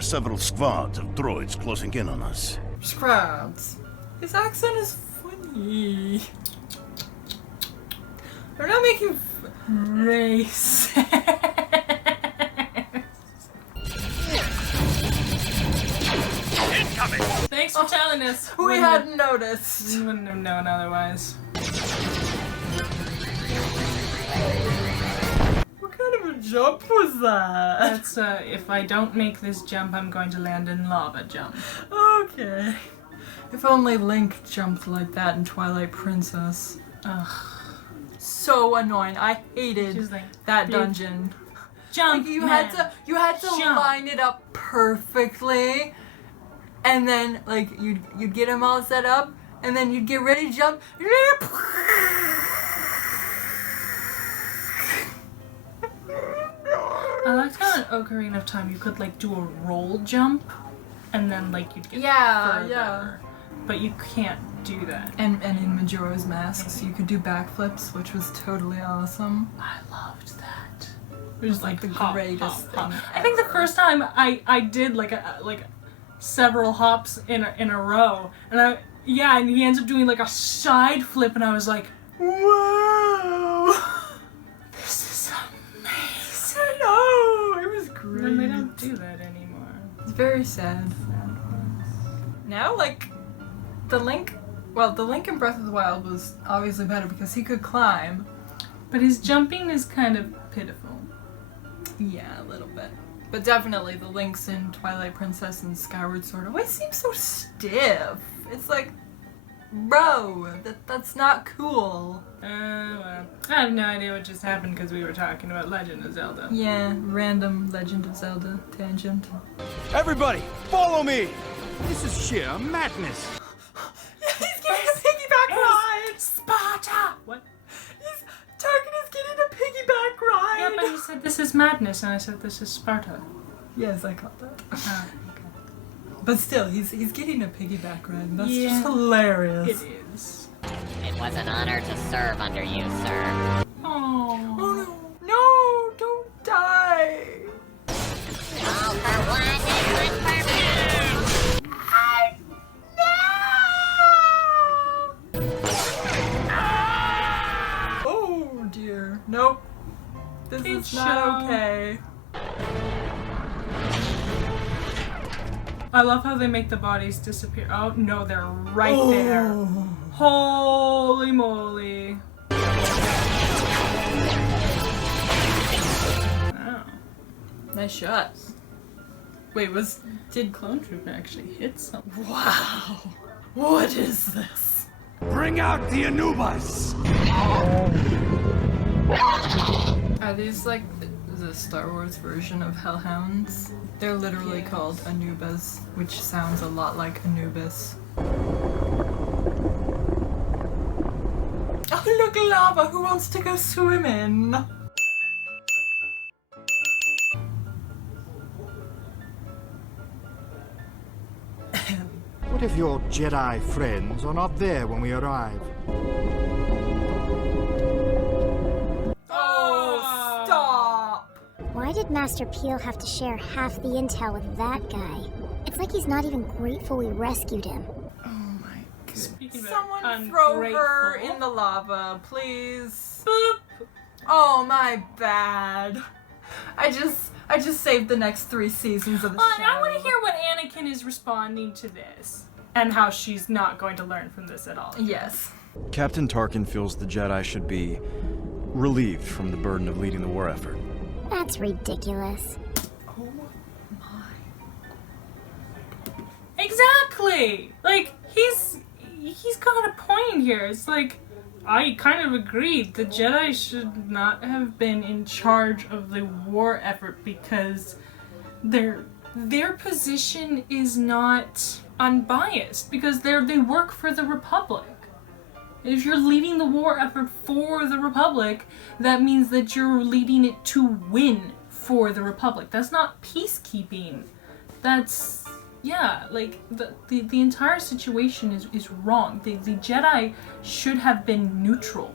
are several squads of droids closing in on us. Scraps. His accent is funny. They're not making race. Thanks for telling us. We hadn't noticed. We wouldn't have known otherwise. What kind of a jump was that? That's, if I don't make this jump, I'm going to land in lava jump. Okay. If only Link jumped like that in Twilight Princess. Ugh. So annoying. I hated Like, that dungeon. Jump, Like you had to Jump. line it up perfectly, and then like you'd get them all set up, and then you'd get ready to jump. I liked how in Ocarina of Time you could like do a roll jump, and then like you'd get further. Yeah. But you can't do that. And in Majora's Masks, you could do backflips, which was totally awesome. I loved that. It was like the hop, greatest hop, thing. hop. I think the first time I did like several hops in a row, and and he ends up doing like a side flip, and I was like, Whoa! this is amazing. I know! It was great. And they don't do that anymore. It's very sad. Now, like, the Link in Breath of the Wild was obviously better because he could climb. But his jumping is kind of pitiful. Yeah, a little bit. But definitely the Links in Twilight Princess and Skyward Sword always seem so stiff. It's like, bro, that's not cool. Well, I have no idea what just happened because we were talking about Legend of Zelda. Yeah, random Legend of Zelda tangent. Everybody, follow me! This is sheer madness. He's getting a piggyback ride! Sparta! What? Tarkin is getting a piggyback ride! Yeah, but you said this is madness, and I said this is Sparta. Yes, I caught that. Okay. But still, he's getting a piggyback ride, and that's Yeah. just hilarious. It is. It was an honor to serve under you, sir. Oh. Oh no. No, don't die! All for one and one for Oh dear. Nope. This is not shown. okay. I love how they make the bodies disappear. Oh no, they're right there. Holy moly. Wow. Nice shot. Wait, Did Clone Trooper actually hit something? wow. What is this? Bring out the Anubis! Are these like the Star Wars version of Hellhounds? They're literally called Anubis, which sounds a lot like Anubis. Oh look, lava! Who wants to go swimming? What if your Jedi friends are not there when we arrive? Oh, stop! Why did Master Peel have to share half the intel with that guy? It's like he's not even grateful we rescued him. Oh my god. Speaking of Someone throw her ungrateful. in the lava, please. Boop. Oh my bad. I just saved the next 3 seasons of the show. I want to hear what Anakin is responding to this, and how she's not going to learn from this at all. Yes. Captain Tarkin feels the Jedi should be relieved from the burden of leading the war effort. That's ridiculous. Oh my. Exactly! Like, he's got a point here. It's like, I kind of agree. The Jedi should not have been in charge of the war effort because their position is not unbiased because they work for the Republic. If you're leading the war effort for the Republic, that means that you're leading it to win for the Republic. That's not peacekeeping. That's, yeah, like, the entire situation is wrong. The Jedi should have been neutral.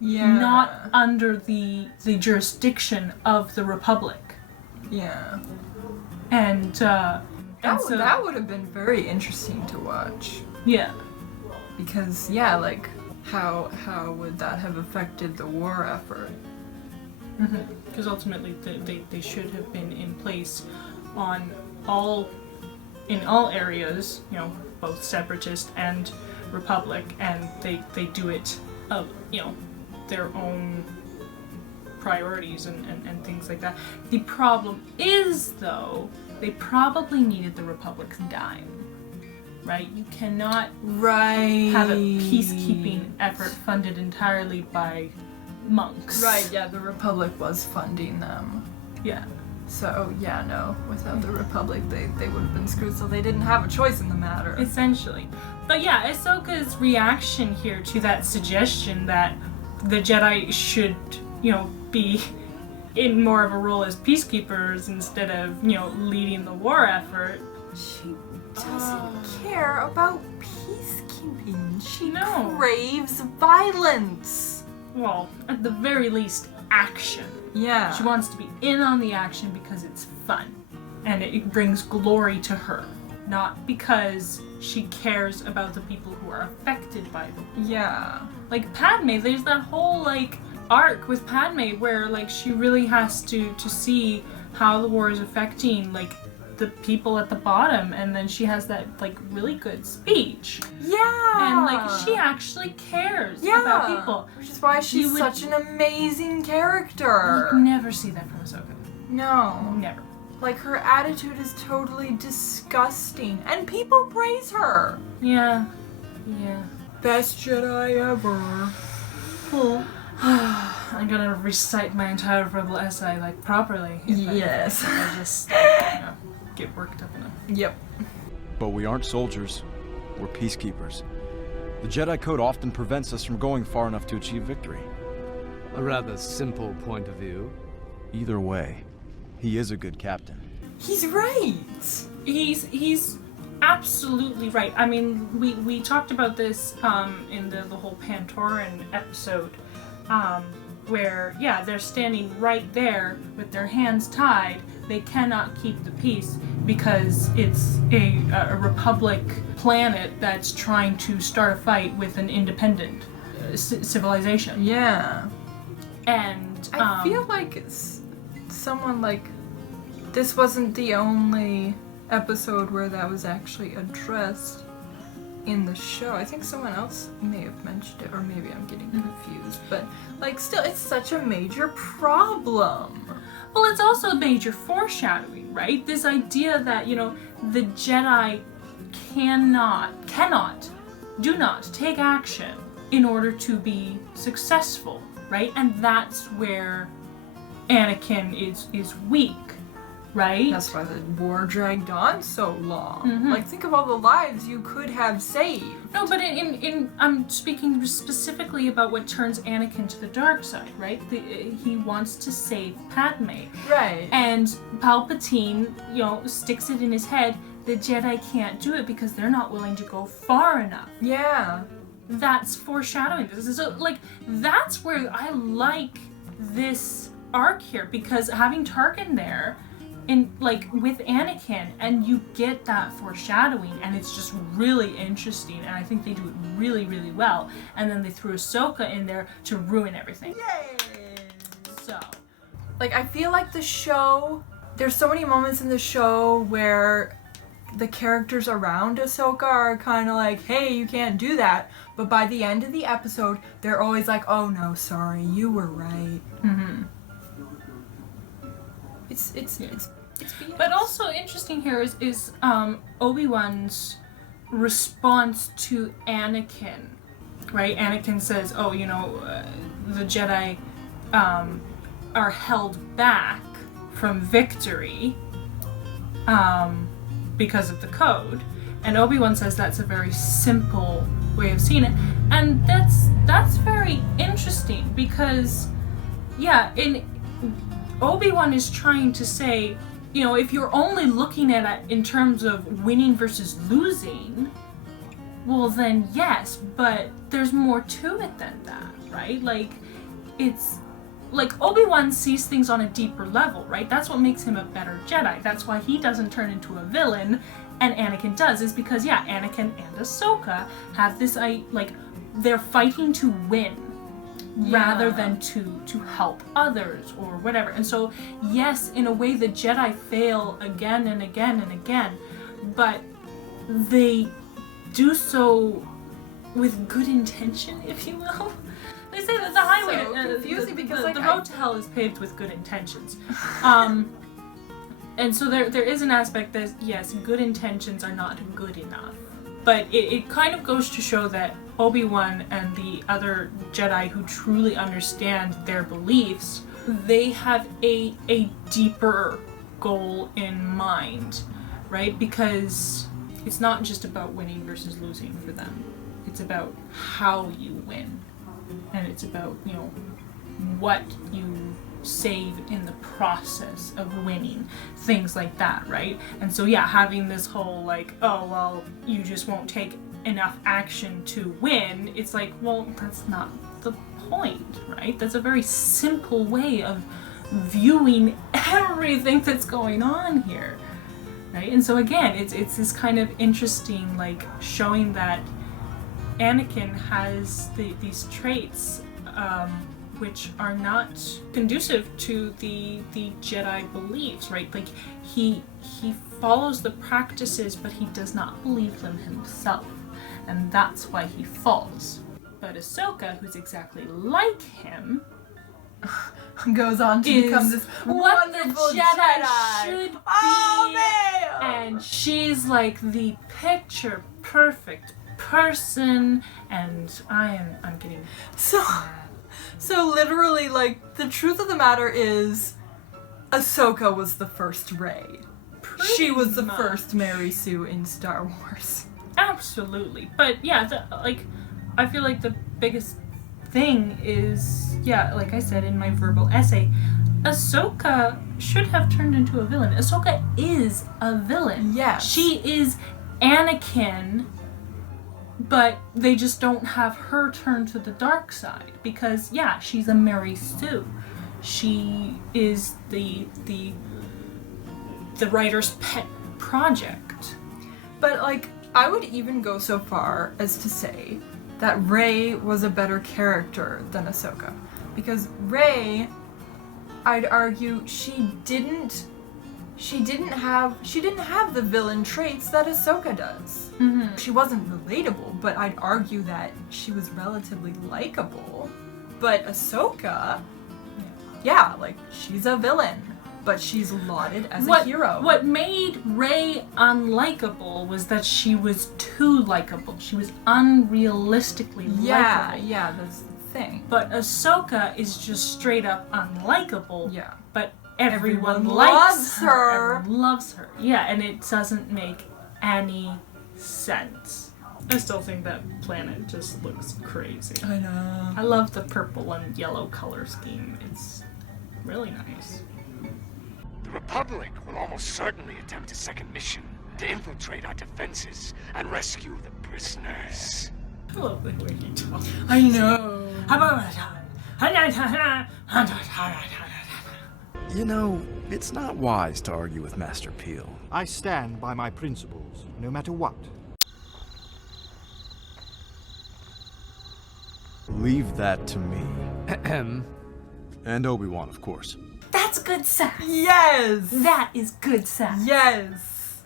Yeah. Not under the jurisdiction of the Republic. Yeah. And so that would have been very interesting to watch. Yeah. Because yeah, like how would that have affected the war effort? Because ultimately they should have been in place in all areas, you know, both separatist and republic, and they do it of, you know, their own priorities and things like that. The problem is, though, they probably needed the republic's dime, right? You cannot have a peacekeeping effort funded entirely by monks. Right, yeah, the republic was funding them. Yeah. So, yeah, no, without the republic, they would have been screwed, so they didn't have a choice in the matter. Essentially. But yeah, Ahsoka's reaction here to that suggestion that the Jedi should, you know, be in more of a role as peacekeepers instead of, you know, leading the war effort. She doesn't care about peacekeeping. She No. craves violence. Well, at the very least, action. Yeah. She wants to be in on the action because it's fun. And it brings glory to her. Not because she cares about the people who are affected by them. Yeah. Like Padme, there's that whole like arc with Padme where like she really has to see how the war is affecting like the people at the bottom, and then she has that like really good speech. Yeah. And like she actually cares about people. Which is why she's such an amazing character. You never see that from Ahsoka. No. Never. Like, her attitude is totally disgusting. And people praise her. Yeah. Yeah. Best Jedi ever. I'm gonna recite my entire verbal essay like properly. Yes. I just, you know, get worked up enough. Yep. But we aren't soldiers. We're peacekeepers. The Jedi Code often prevents us from going far enough to achieve victory. A rather simple point of view. Either way, he is a good captain. He's right. He's absolutely right. I mean, we talked about this in the whole Pantoran episode, where yeah, they're standing right there with their hands tied. They cannot keep the peace because it's a republic planet that's trying to start a fight with an independent civilization. Yeah. And I feel like someone like this wasn't the only episode where that was actually addressed in the show. I think someone else may have mentioned it, or maybe I'm getting confused. But like, still, it's such a major problem. Well, it's also major foreshadowing, right? This idea that, you know, the Jedi do not take action in order to be successful, right? And that's where Anakin is weak, right? That's why the war dragged on so long. Mm-hmm. Like, think of all the lives you could have saved. No, but in I'm speaking specifically about what turns Anakin to the dark side, right? He wants to save Padme. Right. And Palpatine, you know, sticks it in his head, the Jedi can't do it because they're not willing to go far enough. Yeah. That's foreshadowing. This is like, that's where I like this arc here, because having Tarkin there in like with Anakin, and you get that foreshadowing, and it's just really interesting, and I think they do it really, really well. And then they threw Ahsoka in there to ruin everything. Yay! So, like, I feel like the show, there's so many moments in the show where the characters around Ahsoka are kind of like, hey, you can't do that. But by the end of the episode, they're always like, oh no, sorry, you were right. mm-hmm. It's BS. But also interesting here is Obi-Wan's response to Anakin, right? Anakin says, oh, you know, the Jedi are held back from victory because of the code. And Obi-Wan says that's a very simple way of seeing it. And that's very interesting because, yeah, Obi-Wan is trying to say, you know, if you're only looking at it in terms of winning versus losing, well then yes, but there's more to it than that, right? Like, it's like, Obi-Wan sees things on a deeper level, right? That's what makes him a better Jedi. That's why he doesn't turn into a villain, and Anakin does, is because, yeah, Anakin and Ahsoka have this, like, they're fighting to win rather than to help others or whatever. And so, yes, in a way, the Jedi fail again and again and again, but they do so with good intention, if you will. They say that the highway, confusing because the road to hell is paved with good intentions. And so there is an aspect that, yes, good intentions are not good enough. But it kind of goes to show that Obi-Wan and the other Jedi who truly understand their beliefs, they have a deeper goal in mind, right? Because it's not just about winning versus losing for them. It's about how you win. And it's about, you know, what you save in the process of winning, things like that, right? And so, yeah, having this whole, like, oh, well, you just won't take enough action to win, it's like, well, that's not the point, right? That's a very simple way of viewing everything that's going on here, right? And so, again, it's this kind of interesting, like, showing that Anakin has these traits which are not conducive to the Jedi beliefs, right? Like, he follows the practices, but he does not believe them himself, and that's why he falls. But Ahsoka, who's exactly like him, goes on to become this what the wonderful Jedi should be, man! and she's like the picture perfect person, and I'm getting So literally, like, the truth of the matter is, Ahsoka was the first Rey. She was the first Mary Sue in Star Wars. Absolutely. But yeah, I feel like the biggest thing is, yeah, like I said in my verbal essay, Ahsoka should have turned into a villain. Ahsoka is a villain. Yes. She is Anakin, but they just don't have her turn to the dark side because, yeah, she's a Mary Sue. She is the writer's pet project. But, like, I would even go so far as to say that Rey was a better character than Ahsoka. Because Rey, I'd argue, she didn't have the villain traits that Ahsoka does. Mm-hmm. She wasn't relatable, but I'd argue that she was relatively likable. But Ahsoka, yeah, like, she's a villain, but she's lauded as a hero. What made Rey unlikable was that she was too likable. She was unrealistically likable. Yeah, that's the thing. But Ahsoka is just straight up unlikable. Yeah. But everyone loves her. Everyone loves her. Yeah, and it doesn't make any sense. I still think that planet just looks crazy. I know. I love the purple and yellow color scheme. It's really nice. The Republic will almost certainly attempt a second mission to infiltrate our defenses and rescue the prisoners. I love the way he talks. I know. You know, it's not wise to argue with Master Peel. I stand by my principles, no matter what. Leave that to me. Ahem. And Obi-Wan, of course. That's good sass. Yes! That is good sass. Yes!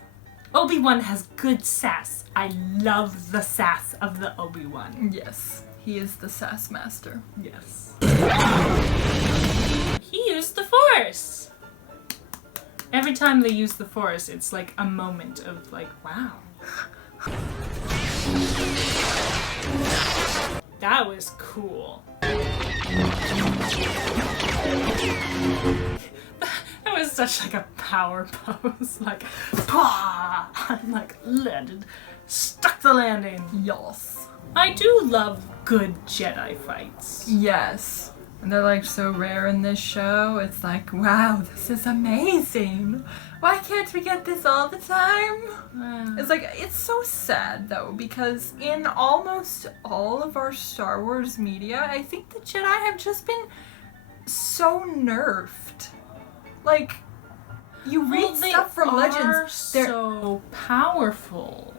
Obi-Wan has good sass. I love the sass of the Obi-Wan. Yes. He is the sass master. Yes. He used the Force! Every time they use the Force, it's like a moment of like, wow. That was cool. That was such like a power pose. Like, pah! I'm like, landed. Stuck the landing. Yes. I do love good Jedi fights. Yes. And they're like so rare in this show. It's like, wow, this is amazing. Why can't we get this all the time? It's like, it's so sad though, because in almost all of our Star Wars media, I think the Jedi have just been so nerfed. Like, you read stuff from Legends. They're so powerful,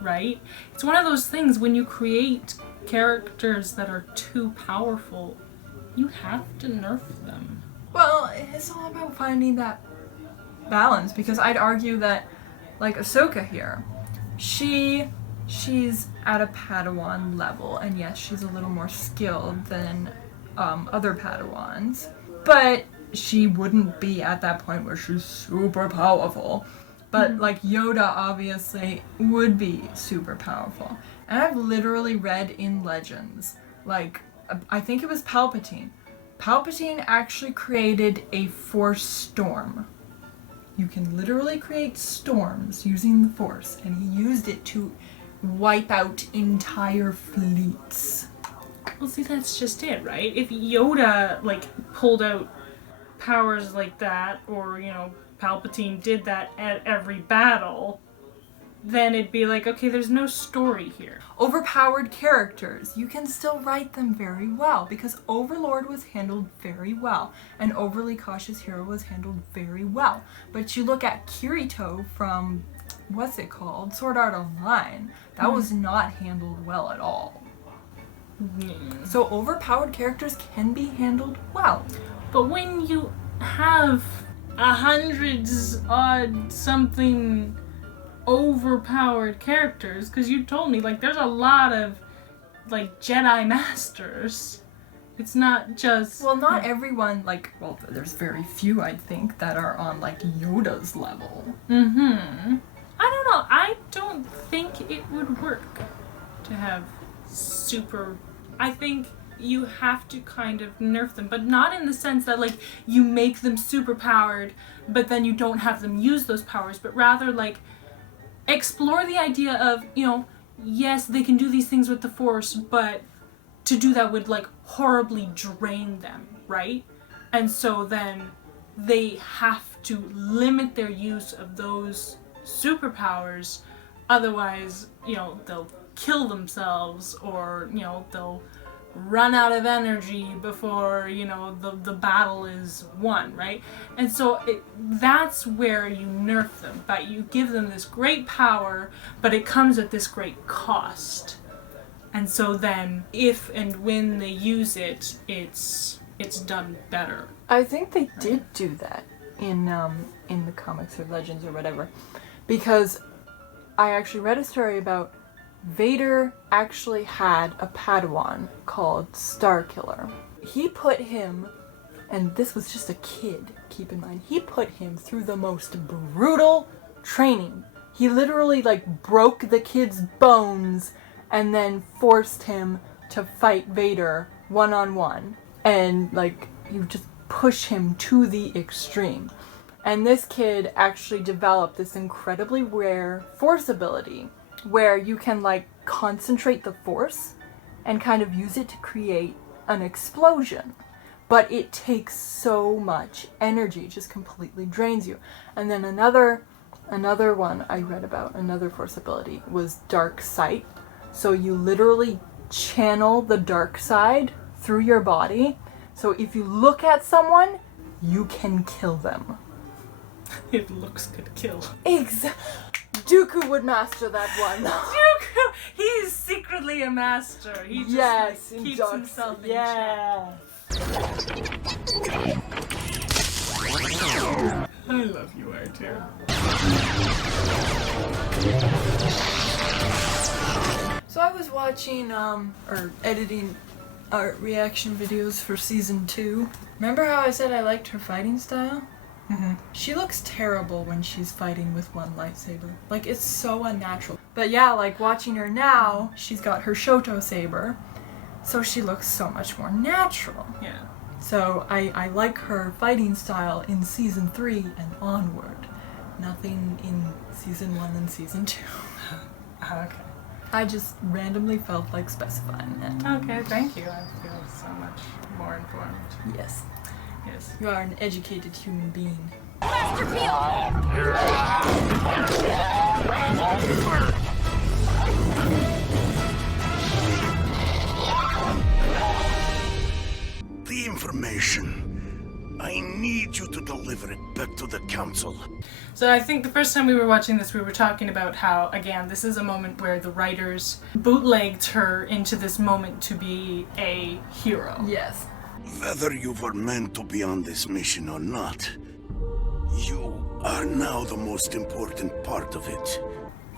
right? It's one of those things when you create characters that are too powerful, you have to nerf them. Well, it's all about finding that balance, because I'd argue that, like Ahsoka here, she's at a Padawan level, and yes, she's a little more skilled than other Padawans, but she wouldn't be at that point where she's super powerful. But like Yoda obviously would be super powerful. And I've literally read in Legends, like, I think it was Palpatine. Palpatine actually created a Force storm. You can literally create storms using the Force, and he used it to wipe out entire fleets. Well, see, that's just it, right? If Yoda, like, pulled out powers like that, or, you know, Palpatine did that at every battle, then it'd be like, okay, there's no story here. Overpowered characters, you can still write them very well, because Overlord was handled very well, and Overly Cautious Hero was handled very well. But you look at Kirito from, what's it called? Sword Art Online, that was not handled well at all. So overpowered characters can be handled well. But when you have 100 something overpowered characters, because you told me, like, there's a lot of, like, Jedi Masters. It's not just... Well, not everyone, like, well, there's very few, I think, that are on, like, Yoda's level. I don't know. I don't think it would work to have super... I think you have to kind of nerf them, but not in the sense that, like, you make them super powered, but then you don't have them use those powers, but rather, like, explore the idea of, you know, yes, they can do these things with the Force, but to do that would, like, horribly drain them, right? And so then they have to limit their use of those superpowers, otherwise, you know, they'll kill themselves, or, you know, they'll run out of energy before, you know, the battle is won, right? And so that's where you nerf them, but you give them this great power, but it comes at this great cost. And so then, if and when they use it, it's done better. I think they did do that in the comics or Legends or whatever, because I actually read a story about Vader actually had a Padawan called Starkiller. He put him, and this was just a kid, keep in mind, he put him through the most brutal training. He literally, like, broke the kid's bones and then forced him to fight Vader one-on-one. And, like, you just push him to the extreme. And this kid actually developed this incredibly rare Force ability, where you can, like, concentrate the Force and kind of use it to create an explosion. But it takes so much energy, it just completely drains you. And then another one I read about, another Force ability, was Dark Sight. So you literally channel the dark side through your body. So if you look at someone, you can kill them. If looks could kill. Dooku would master that one. Dooku! He's secretly a master. He just keeps himself in check. I love you, R2. So I was watching, or editing reaction videos for season 2. Remember how I said I liked her fighting style? She looks terrible when she's fighting with one lightsaber. Like, it's so unnatural. But yeah, like, watching her now, she's got her Shoto saber, so she looks so much more natural. Yeah. So I like her fighting style in season 3 and onward. Nothing in season 1 and season 2. Okay. I just randomly felt like specifying it. Okay, thank you. I feel so much more informed. Yes. Yes. You are an educated human being. Master Peel! The information to deliver it back to the Council. So I think the first time we were watching this, we were talking about how, again, this is a moment where the writers bootlegged her into this moment to be a hero. Yes. Whether you were meant to be on this mission or not, you are now the most important part of it.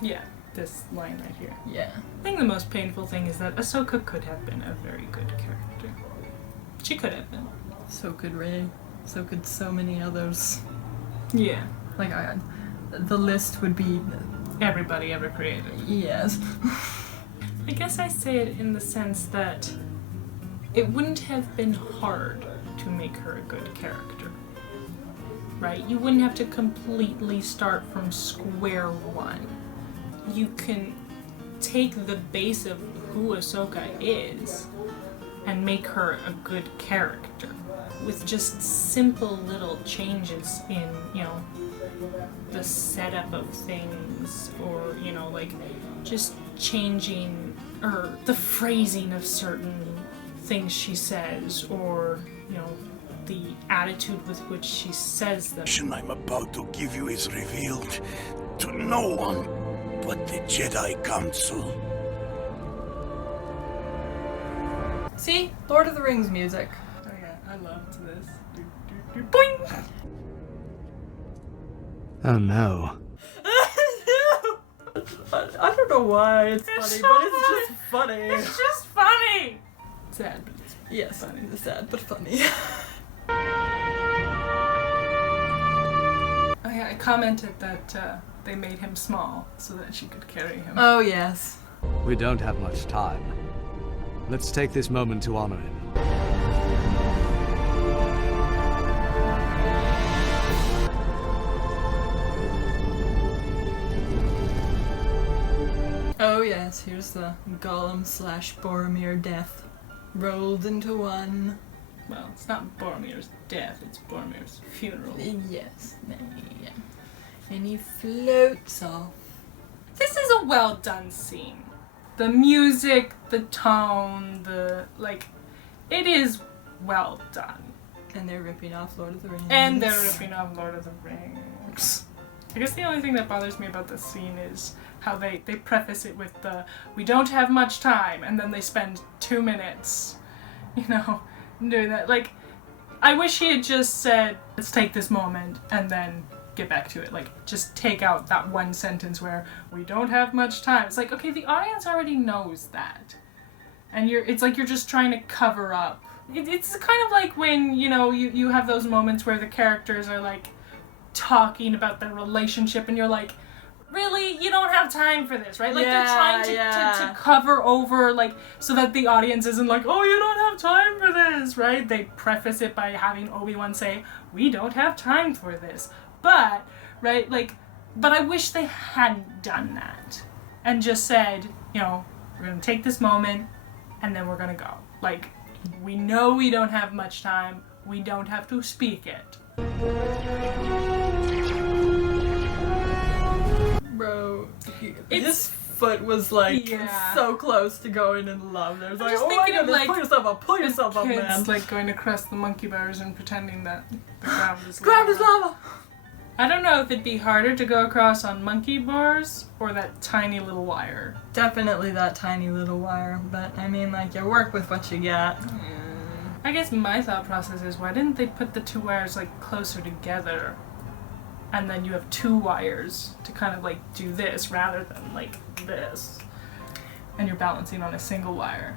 Yeah, this line right here. Yeah. I think the most painful thing is that Ahsoka could have been a very good character. She could have been. So could Rey. So could so many others. Yeah. Like, the list would be... Everybody ever created. Yes. I guess I say it in the sense that it wouldn't have been hard to make her a good character. Right? You wouldn't have to completely start from square one. You can take the base of who Ahsoka is and make her a good character with just simple little changes in, you know, the setup of things, or, you know, like just changing or the phrasing of certain things she says, or, you know, the attitude with which she says them. The mission I'm about to give you is revealed to no one but the Jedi Council. See? Lord of the Rings music. Oh yeah, I loved this. Boing! Oh no. I don't know why it's funny, so but it's funny. just funny. It's just funny! Sad, but it's Yes, funny. it's sad but funny. Oh yeah, I commented that they made him small so that she could carry him. Oh yes. We don't have much time. Let's take this moment to honor him. Oh yes, here's the Gollum / Boromir death. Rolled into one. Well, it's not Boromir's death, it's Boromir's funeral. Yes. Yeah. And he floats off. This is a well done scene. The music, the tone, it is well done. And they're ripping off Lord of the Rings. And they're ripping off Lord of the Rings. I guess the only thing that bothers me about this scene is how they preface it with we don't have much time, and then they spend 2 minutes, you know, doing that. Like, I wish he had just said, let's take this moment, and then get back to it. Like, just take out that one sentence where we don't have much time. It's like, okay, the audience already knows that. And it's like you're just trying to cover up. It's kind of like when, you know, you have those moments where the characters are like talking about their relationship and you're like, really? You don't have time for this, right? Like, they're trying to cover over, like, so that the audience isn't like, oh, you don't have time for this, right? They preface it by having Obi-Wan say, we don't have time for this. But, right, like, but I wish they hadn't done that and just said, you know, we're going to take this moment and then we're going to go. Like, we know we don't have much time. We don't have to speak it. Bro, his foot was like so close to going in love. There's like, oh my goodness, like, pull yourself up, man. It's like going across the monkey bars and pretending that the ground is lava. Ground is lava! I don't know if it'd be harder to go across on monkey bars or that tiny little wire. Definitely that tiny little wire, but I mean, like, you work with what you got. I guess my thought process is, why didn't they put the 2 wires like closer together, and then you have 2 wires to kind of like do this rather than like this, and you're balancing on a single wire.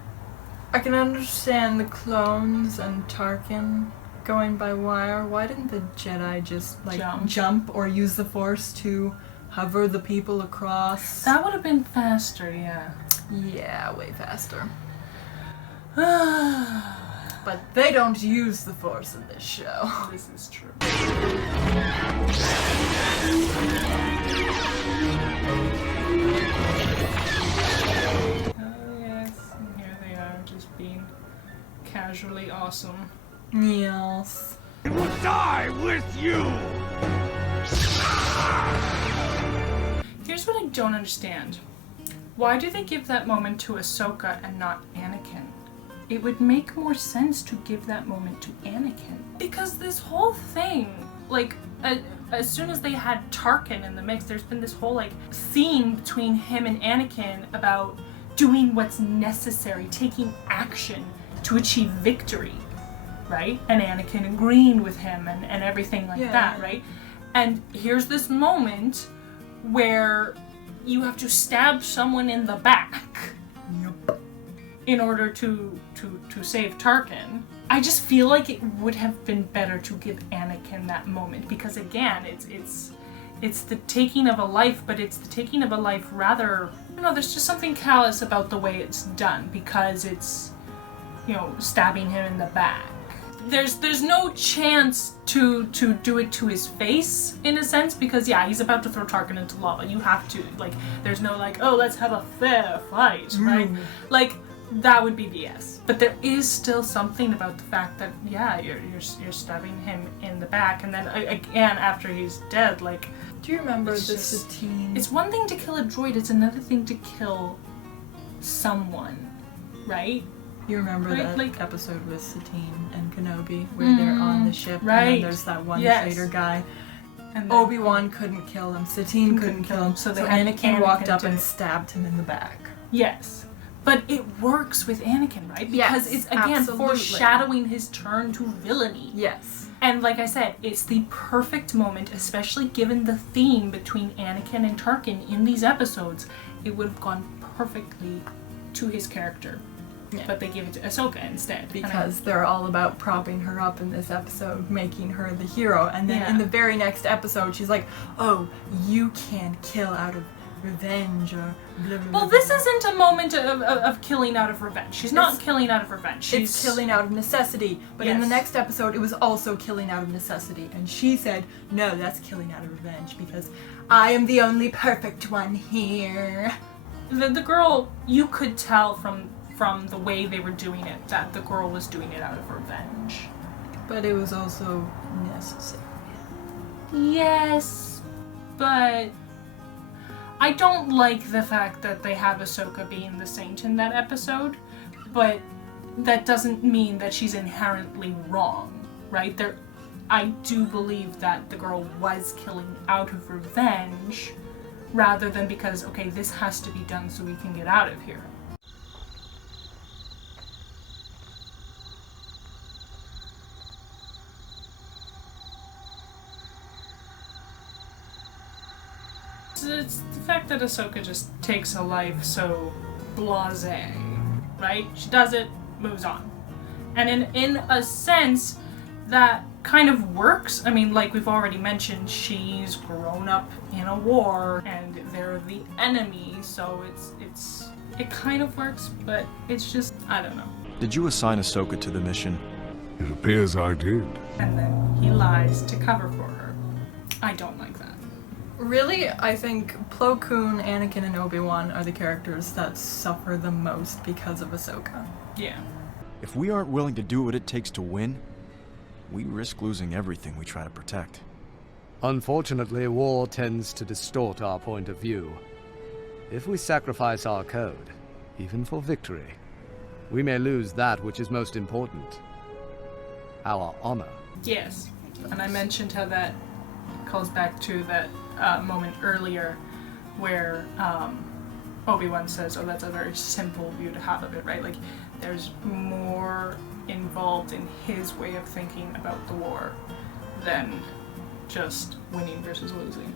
I can understand the clones and Tarkin going by wire. Why didn't the Jedi just like jump or use the Force to hover the people across? That would have been faster, yeah. Yeah, way faster. But they don't use the Force in this show. This is true. Oh yes, and here they are, just being casually awesome. Yes. It will die with you! Here's what I don't understand. Why do they give that moment to Ahsoka and not Anakin? It would make more sense to give that moment to Anakin. Because this whole thing like, as soon as they had Tarkin in the mix, there's been this whole, like, theme between him and Anakin about doing what's necessary, taking action to achieve victory, right? And Anakin agreeing with him and everything like that, right? And here's this moment where you have to stab someone in the back in order to save Tarkin. I just feel like it would have been better to give Anakin that moment, because again, it's the taking of a life, but it's the taking of a life rather, you know, there's just something callous about the way it's done, because it's, you know, stabbing him in the back. There's no chance to do it to his face, in a sense, because yeah, he's about to throw Tarkin into lava. You have to, like, there's no like, oh, let's have a fair fight, right? Like, that would be BS. But there is still something about the fact that, yeah, you're stabbing him in the back, and then again after he's dead, like. Do you remember the Satine? It's one thing to kill a droid; it's another thing to kill someone, right? You remember right? that like, episode with Satine and Kenobi, where they're on the ship, and then there's that one traitor guy. And Obi-Wan couldn't kill him, Satine couldn't kill him, so Anakin walked up and stabbed him in the back. Yes. But it works with Anakin, right? Because it's, again, foreshadowing his turn to villainy. Yes. And like I said, it's the perfect moment, especially given the theme between Anakin and Tarkin in these episodes. It would have gone perfectly to his character. Yeah. But they gave it to Ahsoka instead. Because they're all about propping her up in this episode, making her the hero. And then in the very next episode, she's like, oh, you can't kill out of revenge or blah, blah, well, this isn't a moment of killing out of revenge. She's not killing out of revenge. It's killing out of necessity. But in the next episode, it was also killing out of necessity. And she said, no, that's killing out of revenge because I am the only perfect one here. The girl, you could tell from the way they were doing it that the girl was doing it out of revenge. But it was also necessary. Yes, but I don't like the fact that they have Ahsoka being the saint in that episode, but that doesn't mean that she's inherently wrong, right? I do believe that the girl was killing out of revenge, rather than because, okay, this has to be done so we can get out of here. It's the fact that Ahsoka just takes a life so blasé, right? She does it, moves on. And in a sense, that kind of works. I mean, like we've already mentioned, she's grown up in a war, and they're the enemy, so it kind of works, but it's just, I don't know. Did you assign Ahsoka to the mission? It appears I did. And then he lies to cover for her. I don't like that. Really, I think Plo Koon, Anakin, and Obi-Wan are the characters that suffer the most because of Ahsoka. Yeah. If we aren't willing to do what it takes to win, we risk losing everything we try to protect. Unfortunately, war tends to distort our point of view. If we sacrifice our code, even for victory, we may lose that which is most important. Our honor. Yes. And I mentioned how that calls back to that moment earlier where Obi-Wan says, oh, that's a very simple view to have of it, right? Like, there's more involved in his way of thinking about the war than just winning versus losing.